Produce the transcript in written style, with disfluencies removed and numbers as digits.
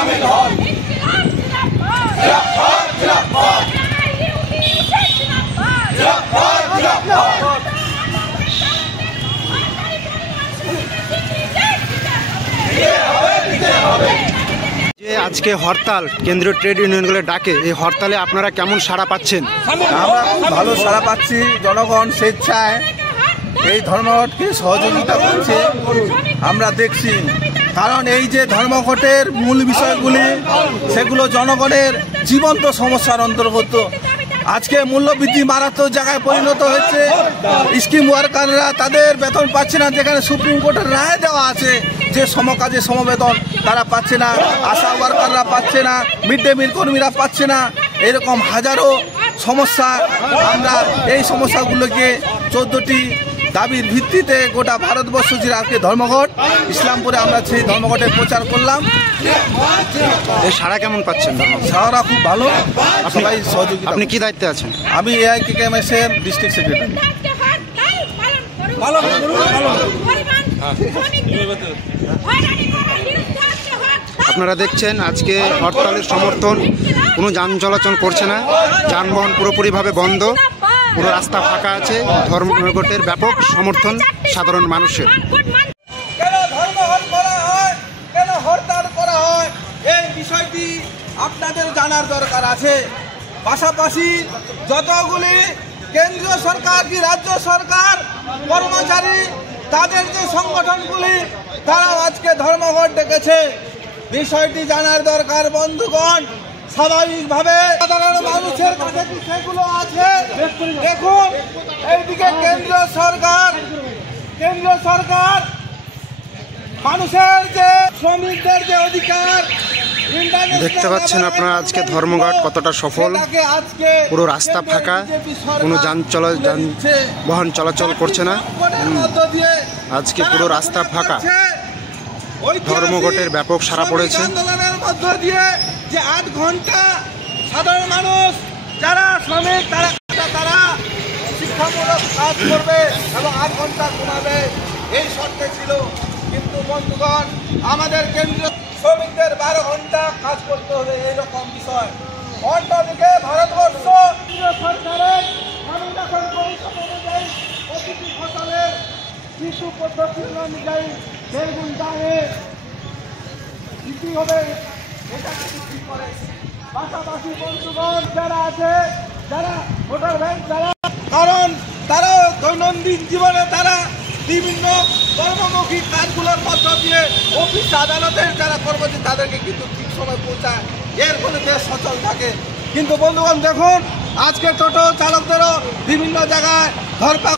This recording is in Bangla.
শামিল হন। যে আজকে হরতাল কেন্দ্রীয় ট্রেড ইউনিয়নগুলো ডাকে, এই হরতালে আপনারা কেমন সাড়া পাচ্ছেন? আমরা খুব ভালো সাড়া পাচ্ছি। জনগণ স্বেচ্ছায় এই ধর্মঘটকে সহযোগিতা করছে আমরা দেখছি। কারণ এই যে ধর্মঘটের মূল বিষয়গুলি সেগুলো জনগণের জীবন্ত সমস্যার অন্তর্গত। আজকে মূল্যবৃদ্ধি মারাত্মক জায়গায় পরিণত হচ্ছে। স্কিম ওয়ার্কাররা তাদের বেতন পাচ্ছে না, যেখানে সুপ্রিম কোর্টের রায় দেওয়া আছে যে সমকাজে সমবেতন তারা পাচ্ছে না, আশা ওয়ার্কাররা পাচ্ছে না, মিড ডে মিল কর্মীরা পাচ্ছে না। এরকম হাজারো সমস্যা। আমরা এই সমস্যাগুলোকে 14টি দাবির ভিত্তিতে গোটা ভারতবর্ষ জুড়ে আজকে ধর্মঘট ইসলামপুরে আমরা সেই ধর্মঘটের প্রচার করলাম। এই সাড়া কেমন পাচ্ছেন? সারা খুব ভালো, সবাই সহযোগিতা। আপনি কি দায়িত্বে আছেন? আমি AIKKMS এর ডিস্ট্রিক্ট সেক্রেটারি। আপনারা দেখছেন আজকে হরতালের সমর্থন, কোনো যান চলাচল করছে না, যানবাহন পুরোপুরিভাবে বন্ধ, পুরো রাস্তা ফাঁকা আছে। ধর্মঘটের ব্যাপক সমর্থন সাধারণ মানুষের। কেন ধর্মঘট করা হয়, কেন হরতাল করা হয়, এই বিষয়টি আপনাদের জানার দরকার আছে। পাশাপাশি যতগুলি কেন্দ্রীয় সরকার কি রাজ্য সরকার কর্মচারী তাদের যে সংগঠনগুলি তারাও আজকে ধর্মঘট ডেকেছে, বিষয়টি জানার দরকার বন্ধুগণ। স্বাভাবিকভাবে সাধারণ মানুষের কাছে কি সেগুলো আছে? দেখুন এইদিকে কেন্দ্রীয় সরকার মানুষের যে শ্রমিকদের যে অধিকার দেখতে পাচ্ছেন আপনারা আজকে ধর্মঘট কতটা সফল। পুরো রাস্তা ফাঁকা, কোনো যানবাহন চলাচল করছে না। আজকে পুরো রাস্তা ফাঁকা, ধর্মঘটের ব্যাপক সাড়া পড়েছে। আন্দোলনের মধ্য দিয়ে যে 8 ঘন্টা সাধারণ মানুষ যারা শ্রমিক তারা শিক্ষামূলক কাজ করবে এবং 8 ঘন্টা ঘুমাবে, এই শর্তে ছিল। কিন্তু বন্ধুগণ, আমাদের কেন্দ্রীয় শ্রমিকদের 12 ঘন্টা কাজ করতে হবে, এইরকম বিষয়। অন্যদিকে ভারতবর্ষ সরকারের অনুদান পরিষদ অনুযায়ী প্রতিটি ফসলের কৃষি পদ্ধতি অনুযায়ী বেগুন দামে বিক্রি হবে, এটা বিক্রি করে। পাশাপাশি বন্ধুগণ যারা আছে, যারা ভোটার ব্যাংক, কারণ তারাও দৈনন্দিন জীবনে তারা বিভিন্ন কর্মমুখী কাজগুলোর মধ্য দিয়ে অফিস আদালতের যারা কর্মচারী তাদেরকে কিন্তু ঠিক সময় পৌঁছায়, এর ফলে দেশ সচল থাকে। কিন্তু বন্ধুগণ দেখুন আজকে টোটো চালকদেরও বিভিন্ন জায়গায় ধরপাকড়